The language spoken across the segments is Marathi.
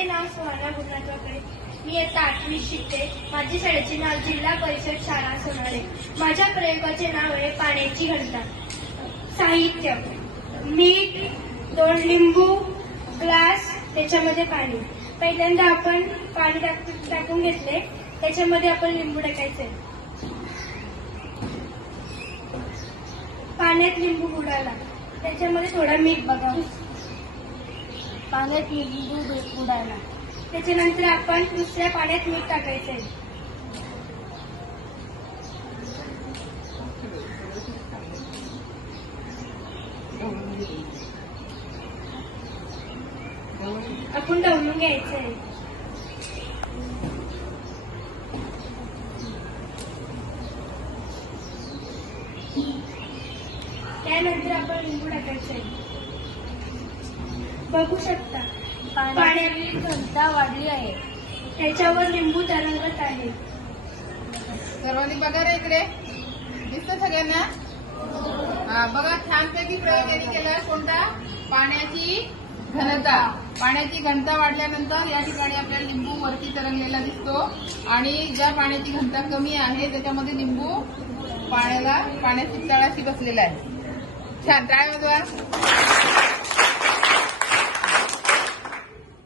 माझे नाव सुहाना गुरुनाथ वाकडे. मी इयत्ता 8वीत शिकते. माझ्या शाळेचे नाव जिल्हा परिषद शाळा सोनाळे. माझ्या प्रयोगाचे नाव आहे पाण्याची घनता. साहित्य: मीठ, 2 लिंबू, ग्लास, त्याच्यामध्ये पाणी. पहिल्यांदा आपण पाणी टाकून घेतले, त्याच्यामध्ये आपण लिंबू टाकायचे. पाण्यात लिंबू बुडाला, त्याच्यामध्ये थोडं मीठ बघा. पाण्यात लिंबू बुडाला, त्याच्यानंतर आपण दुसऱ्या पाण्यात मीठ टाकायचे. आपण ढवळून घ्यायचंय. त्यानंतर आपण लिंबू टाकायचंय. बघू शकता पाण्याची घनता वाढली आहे. त्याच्यावर लिंबू तरंगत आहे. सर्वांनी बघा रे इकडे, दिसतं सगळ्यांना? हा बघा, छानपैकी प्रयोग यांनी केला. कोणता? पाण्याची घनता. पाण्याची घनता वाढल्यानंतर या ठिकाणी आपल्याला लिंबू वरती तरंगलेला दिसतो आणि ज्या पाण्याची घनता कमी आहे त्याच्यामध्ये लिंबू पाण्याची तळाशी बसलेला आहे. छान, टाळ्या वाजवा.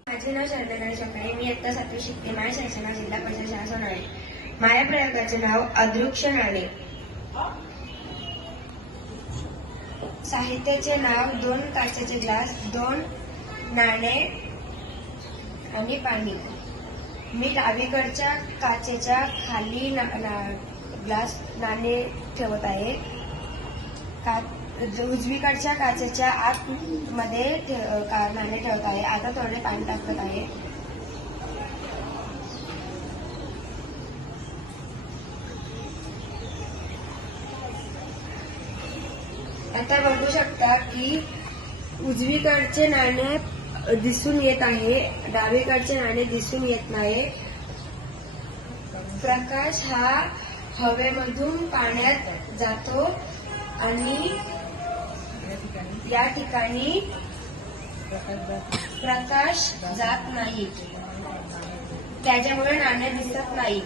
माझे नाव शारदा गणेश वाकडे. मी इयत्ता 7वीत शिकते. माझ्या शाळेचे नाव जिल्हा परिषद शाळा सोनाळे. माझ्या प्रयोगाचे नाव अदृश्य नाणे. साहित्याचे नाव 2 काचेचे ग्लास, 2 नाणे आणि पाणी. मी डावीकडच्या काचेच्या खाली ग्लास नाणे ठेवत आहे. उजवीकडच्या काचेच्या आतमध्ये नाणे ठेवत आहे. आता थोडे पाणी टाकत आहे. आता बघू शकता की उजवीकडचे नाणे दिसून येत आहे, डावीकडचे नाणे दिसून येत नाही. प्रकाश हा हवेमधून पाण्यात जातो आणि या ठिकाणी प्रकाश जात नाही, त्याच्यामुळे नाणे दिसत नाही.